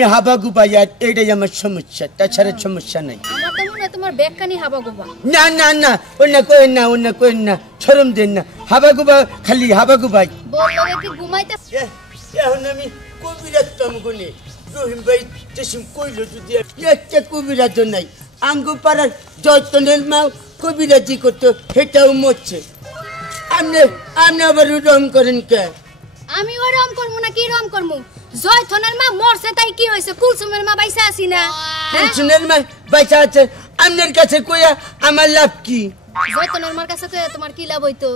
আমি হাবাগুবাই আর এইটাই আমার সমস্যা, তাছাড়া সমস্যা নাই। আমার তো মনে হয় তোমার বেকানি হাবাগুবা। না না না, অন্য কইন না, শরম দেন না। হাবাগুবা খালি হাবাগুবাই। বললো কি ঘুমাইতে। এখন আমি কবিরাজ তমগুনে রহিম ভাই জেসিম কইলো যদি একটা কবিরাজ নাই, আঙ্গু পাড়ার জয়তনের মা কবিরাজি করতো, সেটাও মরছে। আপনি আবার রম করেন কে? আমি ওই রম করবো না, কি রম করবো? জয়থনের মা মরছে তাই কি হয়েছে? কুলসুমের মা বাইসা আছি না। কুলসুমের মা বাইসা আছে, আপনার কাছে কইয়া আমার লাভ কি? জয়তনের মার কাছে কইয়া তোমার কি লাভ হইতো?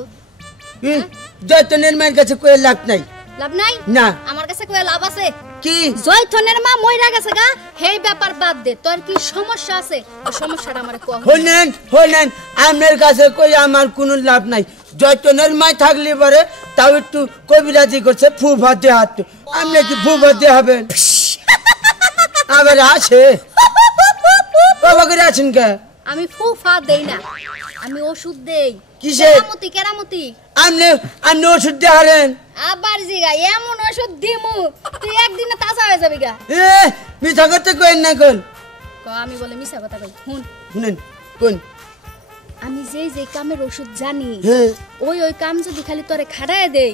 জয়তনের মায়ের কাছে কইয়া লাভ নাই। লাভ নাই না, আমার কাছে কইয়া লাভ আছে। কি? জয়থনের মা মইরা গেছে গা, হেই ব্যাপার বাদ দে। তোর কি সমস্যা আছে? ওই সমস্যাটা আমারে কও। হলেন আপনার কাছে কইয়া আমার কোনো লাভ নাই। জয়তনের মা থাকলে পরে তাও একটু কবিরাজি করছে, ফুফা দিয়ে হাত। আপনি কি ফুফা দিয়ে হবেন? আবার আছে বাবা করে আছেন কে? আমি ফুফা দেই না, আমি ওষুধ দেই। কিসে? কেরামতি। আপনি ওষুধ দিয়ে হারেন? আবার জিগা এমন ওষুধ দিমু তুই একদিনে তাজা হয়ে যাবি গা। মিথ্যা করতে কইন না কোন? আমি বলে মিছা কথা কই? শুনেন কোন? আমি যে কামের ওষুধ জানি, ওই কাম যদি খালি তোরে খাড়ায় দেই,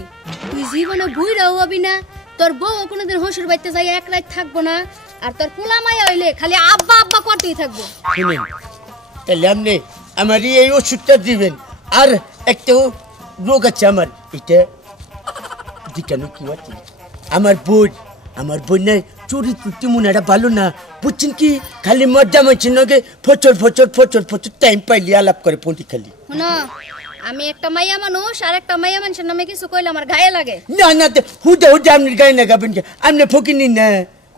তুই জীবনে বুইরাও হবি না। তোর বউ কোনোদিন হসুর বাড়িতে যাই এক রাত থাকবো না, আর তোর পোলা মাইয়া হইলে খালি আব্বা আব্বা করতেই থাকবো। শুনেন, তাহলে আপনি আমার এই ওষুধটা দিবেন। আর একটা রোগ আছে আমার, এটা দিকানো কি আছে, আমার বোন নাই চরিত্র তেমন একটা ভালো না, বুঝছেন কি? খালি মজা মারছে নগে ফচর টাইম পাইলি আলাপ করে পন্টি খালি। শোনো, আমি একটা মাইয়া মানুষ আর একটা মাইয়া মানুষের নামে কিছু কইলে আমার গায়ে লাগে। না না, হুদা আপনি গায়ে না গাবেন, আপনি ফকিনি না।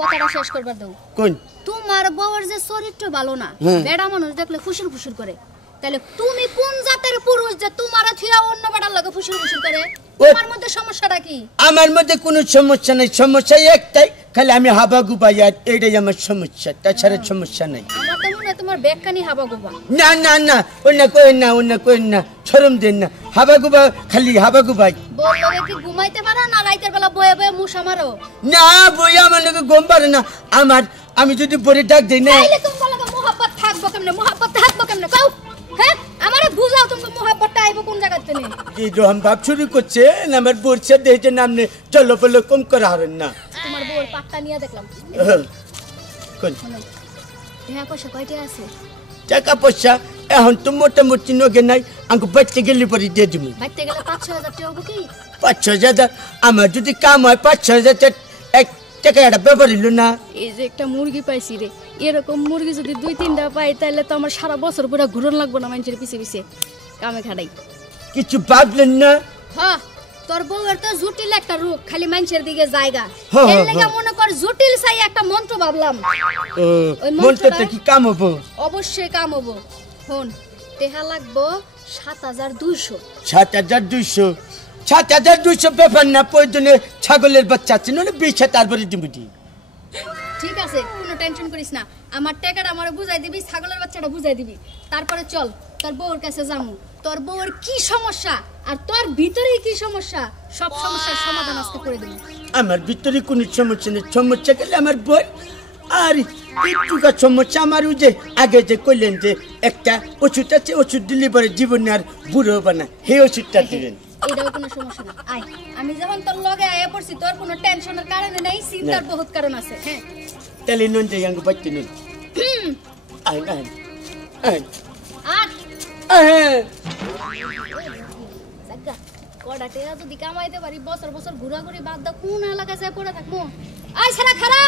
কথাটা শেষ করবার দাও। কোন? তোমার বউয়ের যে চরিত্র ভালো না, বেড়া মানুষ দেখলে ফুসুর করে, তাহলে তুমি কোন জাতের পুরুষ যে তোমার থিয়া অন্য বেড়ার লাগে ফুসুর করে? তোমার মধ্যে সমস্যাটা কি? আমার মধ্যে কোনো সমস্যা নাই, সমস্যা একটাই, খালি আমি হাবাগুবাই আর এইটাই আমার সমস্যা, তাছাড়া সমস্যা নাই। আমার তো মনে হয় তোমার বেকানি হাবাগুবা। না না না, অন্য কইন না, শরম দেন না। হাবাগুবা খালি হাবাগুবাই। বললো কি ঘুমাইতে পারো না? রাতের বেলা বয়ে বয়ে মুসা মারো? না, বই আমার নাকি ঘুম পারে না। আমি যদি বলে ডাক দেই না, তাইলে তোমার লাগে মোহাব্বত থাকবো কেমনে কও? হ্যাঁ, আমারে বুঝাও তুমি মোহাব্বতটা আইবো কোন জায়গা থেকে? এই রহম ভাব শুরু করছে আমার বলছে দেইতে নামনে চলো বলে কম করা হবেন না। তোমার বউর পাটটা নিয়ে দেখলাম। কোন? টাকা পয়সা কয়টা আছে? টাকা পয়সা এখন তো মোটামুটি নগে নাই, আমাকে বাচ্চা গেলে পরে দিয়ে দিব। বাইতে গেলে 5-6 হাজার টাকা হবে কি? 5-6 হাজার? আমার যদি কাম হয় 5-6 হাজার এক টাকা একটা ব্যাপার হইল না। এই যে একটা মুরগি পাইছি রে, এরকম মুরগি যদি 2-3টা পাই তাহলে তো আমার সারা বছর পুরো ঘুরন লাগবে না মানুষের পিছে কামে খাড়াই। কিছু ভাবলেন না? হ্যাঁ, তোর বউয়ের তো জটিল একটা রূপ, খালি মানুষের দিকে জায়গা। এর লাগা মনে কর জটিল চাই একটা মন্ত্র ভাবলাম। ওই মন্ত্রটা কি কাম হবো? অবশ্যই কাম হবো। ফোন টেহা লাগবো 7200। 7200? 7200 ব্যাপার না, প্রয়োজনে ছাগলের বাচ্চা আছে না, 20 তারপরে দিবি। ঠিক আছে, কোনো টেনশন করিস না। আমার টাকাটা আমারে বুঝাই দিবি, ছাগলের বাচ্চাটা বুঝাই দিবি, তারপরে চল তোর বউর কাছে যামু। তোর বউর কি সমস্যা আর তোর ভিতরে কি সমস্যা, সব সমস্যার সমাধান আজকে করে দেব। আমার ভিতরে কোনো সমস্যা নেই, সমস্যা গেলে আমার বই আর একটুকা সমস্যা। আমার ওই যে আগে যে কইলেন যে একটা ওষুধ আছে, ওষুধ দিলে পরে জীবনে আর বুড়ো হবে না, সেই ওষুধটা দিবেন। এটাও কোনো সমস্যা না। আয়, আমি যখন তোর লগে আয়া পড়ছি, তোর কোনো টেনশনের কারণে নাই, চিন্তার বহুত কারণ আছে। হ্যাঁ, তাহলে নন যাই আঙ্গু বাচ্চা নেই। আয় কড়া টেয়া যদি কামাইতে পারি, বছর বছর ঘুরাঘুরি বাদ দাও, কোন এলাকায় যায় পড়ে থাকবো? আয় সারা খারা।